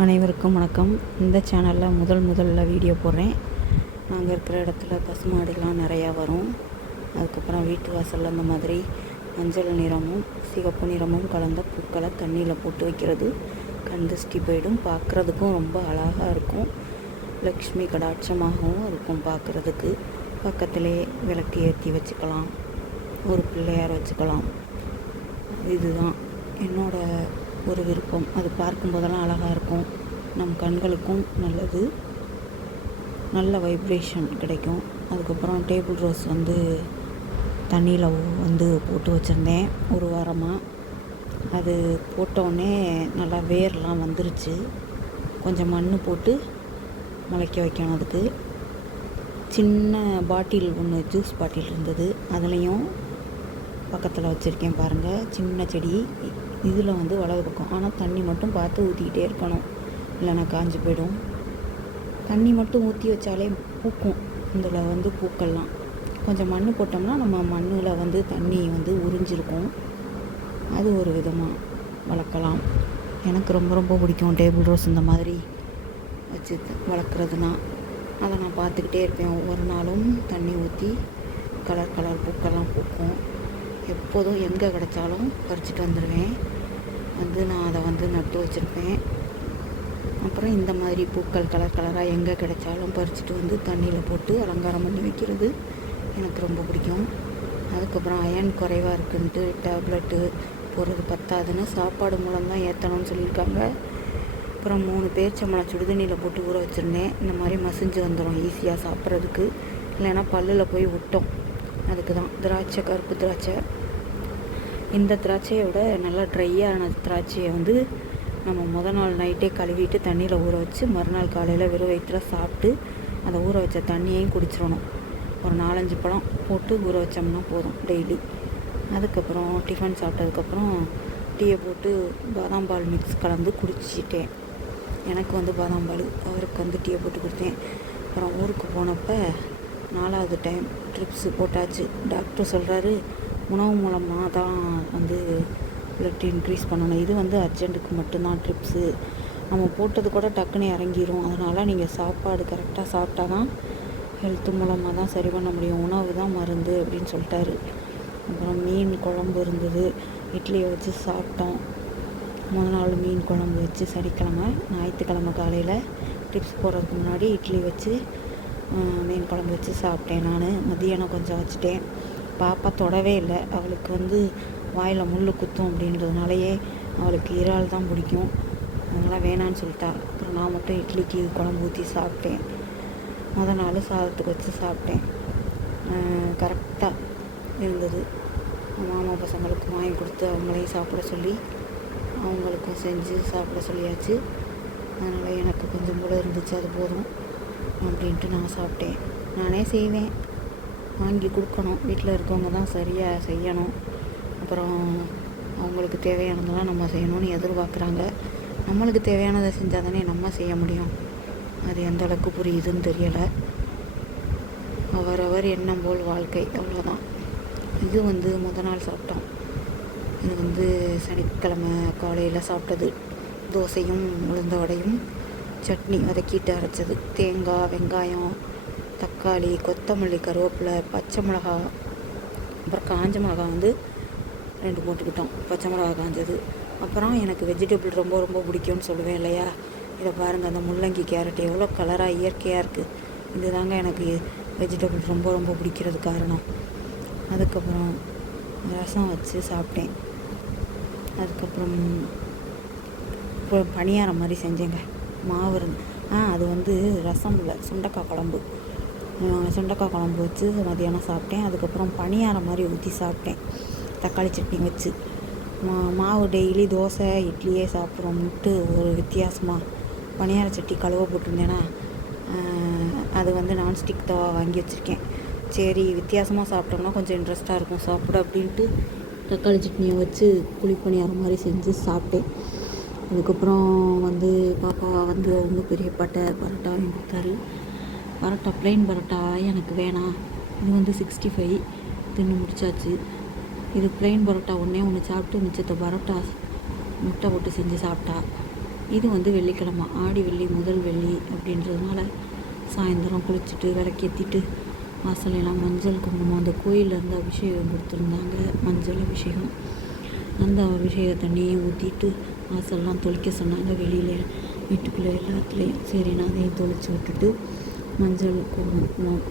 அனைவருக்கும் வணக்கம். இந்த சேனலில் முதல்ல வீடியோ போடுறேன். நாங்கள் இருக்கிற இடத்துல பசுமாடுலாம் நிறையா வரும். அதுக்கப்புறம் வீட்டு வாசலில் அந்த மாதிரி மஞ்சள் நிறமும் சிவப்பு நிறமும் கலந்த பூக்களை தண்ணியில் போட்டு வைக்கிறது கண் திருஷ்டி போயிடும். பார்க்குறதுக்கும் ரொம்ப அழகாக இருக்கும். லக்ஷ்மி கடாட்சமாகவும் இருக்கும் பார்க்குறதுக்கு. பக்கத்திலே விளக்கு ஏற்றி வச்சுக்கலாம், ஒரு பிள்ளையார் வச்சுக்கலாம். இதுதான் என்னோட ஒரு விருப்பம். அது பார்க்கும்போதெல்லாம் அழகாக இருக்கும். நம் கண்களுக்கும் நல்லது, நல்ல வைப்ரேஷன் கிடைக்கும். அதுக்கப்புறம் டேபிள் ரோஸ் தண்ணியில் போட்டு வச்சுருந்தேன் ஒரு வாரமாக. அது போட்டோடனே நல்லா வேர்லாம் வந்துருச்சு. கொஞ்சம் மண் போட்டு முளைக்க வைக்கணும். அதுக்கு சின்ன பாட்டில் ஒன்று, ஜூஸ் பாட்டில் இருந்தது, அதுலேயும் பக்கத்தில் வச்சுருக்கேன் பாருங்கள். சின்ன செடி இதில் வலது பக்கம். ஆனால் தண்ணி மட்டும் பார்த்து ஊற்றிக்கிட்டே இருக்கணும், இல்லைன்னா காஞ்சி போயிடும். தண்ணி மட்டும் ஊற்றி வச்சாலே பூக்கும். இதில் பூக்கள்லாம் கொஞ்சம் மண் போட்டோம்னா நம்ம மண்ணில் தண்ணி உறிஞ்சிருக்கும். அது ஒரு விதமாக வளர்க்கலாம். எனக்கு ரொம்ப ரொம்ப பிடிக்கும் டேபிள் ரோஸ் இந்த மாதிரி வச்சு வளர்க்குறதுனா. அதை நான் பார்த்துக்கிட்டே இருப்பேன். ஒவ்வொரு நாளும் தண்ணி ஊற்றி கலர் பூக்கள்லாம் பூக்கும். எப்போதும் எங்கே கிடச்சாலும் பறிச்சுட்டு வந்துடுவேன். நான் அதை நட்டு வச்சுருப்பேன். அப்புறம் இந்த மாதிரி பூக்கள் கலராக எங்கே கிடைச்சாலும் பறிச்சுட்டு தண்ணியில் போட்டு அலங்காரம் பண்ணி வைக்கிறது எனக்கு ரொம்ப பிடிக்கும். அதுக்கப்புறம் அயன் குறைவாக இருக்குன்ட்டு டேப்லெட்டு போடுறது பத்தாதுன்னு சாப்பாடு மூலம்தான் ஏற்றணும்னு சொல்லியிருக்காங்க. அப்புறம் 3 பேரிச்சம்பழம் சுடுதண்ணியில் போட்டு ஊற வச்சுருந்தேன். இந்த மாதிரி மசிஞ்சு வந்துடும் ஈஸியாக சாப்பிட்றதுக்கு. இல்லைன்னா பல்லில் போய் விட்டோம். அதுக்கு தான் திராட்சை, கருப்பு திராட்சை. இந்த திராட்சையை விட நல்லா ட்ரையான திராட்சையை நம்ம நாள் நைட்டே கழுவிட்டு தண்ணியில் ஊற வச்சு மறுநாள் காலையில் வெறும் வயிற்றில் சாப்பிட்டு அதை ஊற வச்ச தண்ணியையும் குடிச்சிடணும். ஒரு 4-5 பழம் போட்டு ஊற வச்சோம்னா போதும் டெய்லி. அதுக்கப்புறம் டிஃபன் சாப்பிட்டதுக்கப்புறம் டீயை போட்டு பாதாம் பால் மிக்ஸ் கலந்து குடிச்சிட்டேன். எனக்கு பாதாம் பால், அவருக்கு டீயை போட்டு கொடுத்தேன். அப்புறம் ஊருக்கு போனப்போ 4வது டைம் ட்ரிப்ஸு போட்டாச்சு. டாக்டர் சொல்கிறாரு, உணவு மூலமாக தான் பிளட் இன்க்ரீஸ் பண்ணணும். இது அர்ஜென்ட்டுக்கு மட்டும்தான் ட்ரிப்ஸு. நம்ம போட்டது கூட டக்குன்னு இறங்கிடும். அதனால் நீங்கள் சாப்பாடு கரெக்டாக சாப்பிட்டா தான் ஹெல்த்து மூலமாக தான் சரி பண்ண முடியும். உணவு தான் மருந்து அப்படின்னு சொல்லிட்டாரு. அப்புறம் மீன் குழம்பு இருந்தது, இட்லியை வச்சு சாப்பிட்டோம். நாள் மீன் குழம்பு வச்சு சனிக்கிழமை, ஞாயிற்றுக்கிழமை காலையில் ட்ரிப்ஸ் போடுறதுக்கு முன்னாடி இட்லி வச்சு மீன் குழம்பு வச்சு சாப்பிட்டேன். நான் மதியானம் கொஞ்சம் வச்சுட்டேன். பாப்பா தொடவே இல்லை. அவளுக்கு வாயில் முள் குத்தும் அப்படின்றதுனாலையே அவளுக்கு இறால் தான் பிடிக்கும். அதனால் வேணான்னு சொல்லிட்டா. அப்புறம் நான் மட்டும் இட்லிக்கு குழம்பு ஊற்றி சாப்பிட்டேன். நாள் சாதத்துக்கு வச்சு சாப்பிட்டேன். கரெக்டாக இருந்தது. மாமா பசங்களுக்கு வாங்கி கொடுத்து அவங்களையும் சாப்பிட சொல்லி அவங்களுக்கும் செஞ்சு சாப்பிட சொல்லியாச்சு. அதனால் எனக்கு கொஞ்சம் கூட இருந்துச்சு, அது போதும் அப்படின்ட்டு நான் சாப்பிட்டேன். நானே செய்வேன், வாங்கி கொடுக்கணும். வீட்டில் இருக்கவங்க தான் சரியாக செய்யணும். அப்புறம் அவங்களுக்கு தேவையானதெல்லாம் நம்ம செய்யணும்னு எதிர்பார்க்குறாங்க. நம்மளுக்கு தேவையானதை செஞ்சால் தானே நம்ம செய்ய முடியும். அது எந்த அளவுக்கு புரியுதுன்னு தெரியலை. அவரவர் எண்ணம் போல் வாழ்க்கை, அவ்வளோதான். இது நாள் சாப்பிட்டோம். இது சனிக்கிழமை காலையில் சாப்பிட்டது. தோசையும் உளுந்த வடையும் சட்னி வதக்கிட்டு அரைச்சது. தேங்காய், வெங்காயம், தக்காளி, கொத்தமல்லி, கருவேப்பிலை, பச்சை மிளகா, அப்புறம் காஞ்ச மிளகா 2 போட்டுக்கிட்டோம். பச்சை மிளகா காஞ்சது. அப்புறம் எனக்கு வெஜிடபிள் ரொம்ப ரொம்ப பிடிக்கும்னு சொல்லுவேன் இல்லையா. இதை பாருங்கள், அந்த முள்ளங்கி, கேரட் எவ்வளோ கலராக இயற்கையாக இருக்குது. இதுதாங்க எனக்கு வெஜிடபிள் ரொம்ப ரொம்ப பிடிக்கிறது காரணம். அதுக்கப்புறம் ரசம் வச்சு சாப்பிட்டேன். அதுக்கப்புறம் பணியாரம் மாதிரி செஞ்சேங்க. மாவு அது ரசம் இல்லை, சுண்டக்காய் குழம்பு. சுண்டக்காய் குழம்பு வச்சு மதியானம் சாப்பிட்டேன். அதுக்கப்புறம் பணியாரம் மாதிரி ஊற்றி சாப்பிட்டேன், தக்காளி சட்னி வச்சு. மாவு டெய்லி தோசை இட்லியே சாப்பிட்றோம்ட்டு ஒரு வித்தியாசமாக பணியார சட்டி கழுவ போட்டிருந்தேன்னா, அது நான்ஸ்டிக் தவா வாங்கி வச்சுருக்கேன். சரி, வித்தியாசமாக சாப்பிட்டோம்னா கொஞ்சம் இன்ட்ரெஸ்ட்டாக இருக்கும் சாப்பிட அப்படின்ட்டு தக்காளி சட்னியை வச்சு குழி பணியாரம் மாதிரி செஞ்சு சாப்பிட்டேன். அதுக்கப்புறம் பாப்பா அவங்க பெரிய பட்டை பரோட்டா வாங்கி கொடுத்தாரு. பரோட்டா, ப்ளைன் பரோட்டா எனக்கு வேணாம். இது 65 தின்னு முடிச்சாச்சு. இது ப்ளைன் பரோட்டா ஒன்று சாப்பிட்டு மிச்சத்தை பரோட்டா முட்டை போட்டு செஞ்சு சாப்பிட்டா. இது வந்து வெள்ளிக்கிழமை, ஆடி வெள்ளி முதல் வெள்ளி அப்படின்றதுனால சாயந்தரம் குளிச்சுட்டு விளக்கேற்றிட்டு வாசலெல்லாம் மஞ்சள் குங்குமம் அந்த கோயிலேருந்து அபிஷேகம் கொடுத்துருந்தாங்க, மஞ்சள் அபிஷேகம். அந்த அபிஷேக தண்ணியை ஊற்றிட்டு வாசல்லாம் தொளிக்க சொன்னாங்க, வெளியில் வீட்டுக்குள்ளே எல்லாத்துலேயும். சரி, நான் அதையும் தொளிச்சு விட்டுட்டு மஞ்சள் குங்குமம்